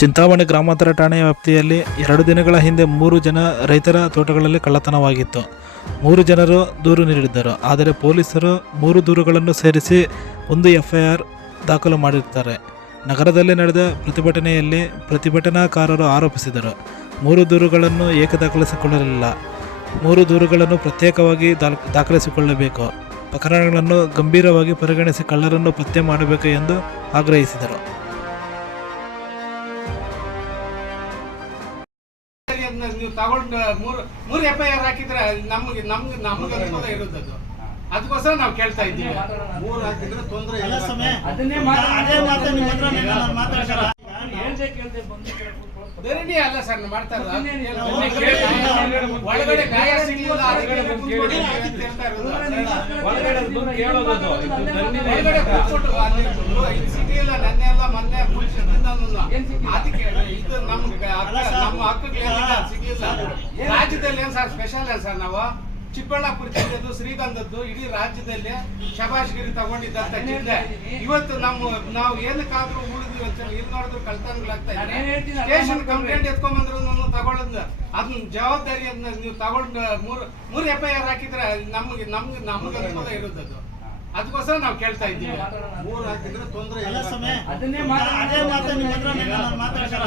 ಚಿಂತಾಮಣಿ ಗ್ರಾಮಾಂತರ ಠಾಣೆಯ ವ್ಯಾಪ್ತಿಯಲ್ಲಿ ಎರಡು ದಿನಗಳ ಹಿಂದೆ ಮೂರು ಜನ ರೈತರ ತೋಟಗಳಲ್ಲಿ ಕಳ್ಳತನವಾಗಿತ್ತು. ಮೂರು ಜನರು ದೂರು ನೀಡಿದ್ದರು. ಆದರೆ ಪೊಲೀಸರು ಮೂರು ದೂರುಗಳನ್ನು ಸೇರಿಸಿ ಒಂದು ಎಫ್ಐಆರ್ ದಾಖಲು ಮಾಡಿರ್ತಾರೆ ನಗರದಲ್ಲಿ ನಡೆದ ಪ್ರತಿಭಟನೆಯಲ್ಲಿ ಪ್ರತಿಭಟನಾಕಾರರು ಆರೋಪಿಸಿದರು. ಮೂರು ದೂರುಗಳನ್ನು ಏಕ ದಾಖಲಿಸಿಕೊಳ್ಳಲಿಲ್ಲ ಮೂರು ದೂರುಗಳನ್ನು ಪ್ರತ್ಯೇಕವಾಗಿ ದಾಖಲಿಸಿಕೊಳ್ಳಬೇಕು. ಪ್ರಕರಣಗಳನ್ನು ಗಂಭೀರವಾಗಿ ಪರಿಗಣಿಸಿ ಕಳ್ಳರನ್ನು ಪತ್ತೆ ಮಾಡಬೇಕು ಎಂದು ಆಗ್ರಹಿಸಿದರು. ನೀವು ತಗೊಂಡು ಮೂರು ಮೂರು ಎಫ್ ಐ ಆರ್ ಹಾಕಿದ್ರೆ ನಮ್ಗೆ ನಮ್ಗೆ ನಮ್ಗೆ ಅನುಕೂಲ ಇರುತ್ತದ್ದು ಅದಕ್ಕೋಸ್ಕರ ನಾವು ಕೇಳ್ತಾ ಇದ್ದೀವಿ. ಮೂರು ಹಾಕಿದ್ರೆ ತೊಂದ್ರೆ ಅಲ್ಲ ಇಲ್ಲ ಸ್ವಾಮಿ, ಅದನ್ನೇ ಅದೇ ಮಾತು ನಿಮ್ಮ ಹತ್ರ ನೀನು ಮಾತಾಡ್ಸಲ್ಲ. ಅಲ್ಲ ಸರ್ ಮಾಡ್ತಾ ಒಳಗಡೆ ಗಾಯ ಸಿಗ್ಲಿಲ್ಲ ಅದಕ್ಕೆ ಕೂತ್ಕೊಂಡಿದ್ದೀವಿ ಹೇಳ್ತಾ ಇರೋದು. ಒಳಗಡೆ ಕೂತ್ಕೊಂಡು ಸಿಗ್ಲಿಲ್ಲ ನೆನ್ನೆ ಮೊನ್ನೆ ಅದಕ್ಕೆ ಇದು ನಮ್ಗೆ ನಮ್ಮ ಹಕ್ಕುಗಳೇನಿಲ್ಲ ಸಿಗ್ಲಿಲ್ಲ. ರಾಜ್ಯದಲ್ಲಿ ಏನ್ ಸರ್ ಸ್ಪೆಷಲ್ ಏನ್ ಸರ್ ನಾವು? ಚಿಕ್ಕಬಳ್ಳಾಪುರ ಜಿಲ್ಲೆದು ಶ್ರೀಗಂಧದ್ದು ಇಡೀ ರಾಜ್ಯದಲ್ಲಿ ಶಬಾಷ್ಗಿರಿ ತಗೊಂಡಿದ್ದಂತ ಜಿಲ್ಲೆ. ಇವತ್ತು ನಮ್ಮ ನಾವು ಏನಕ್ಕಾದ್ರೂ ಉಳಿದ್ವಿ ಅಂತ ಹೇಳಿ ಇಲ್ಲಿ ನೋಡಿದ್ರು ಕಳ್ತನಗಳಾಗ್ತಾ ಇದೆ ಸ್ಟೇಷನ್. ಕಂಪ್ಲೇಂಟ್ ಎತ್ಕೊಂಡ್ಬಂದ್ರು ನಾನು ತಗೊಳ್ಳೋದು ಅದನ್ನ ಜವಾಬ್ದಾರಿಯನ್ನ ನೀವು ತಗೊಂಡು ಮೂರು ಮೂರು ಎಫ್ ಐ ಆರ್ ಹಾಕಿದ್ರೆ ನಮ್ಗೆ ನಮ್ಗೆ ನಮ್ಗೆ ಅನುಕೂಲ ಇರೋದದು ಅದಕ್ಕೋಸ್ಕರ ನಾವು ಕೇಳ್ತಾ ಇದ್ದೀವಿ. ಮೂರು ಹಾಕಿದ್ರೆ ತೊಂದ್ರೆ ಇಲ್ಲ. ಸಮಯ ಅದನ್ನೇ ಅದೇ ಮಾತು ನಿಮ್ಮ ಹತ್ರ ನಾನು ಮಾತಾಡ್ಸಲ್ಲ.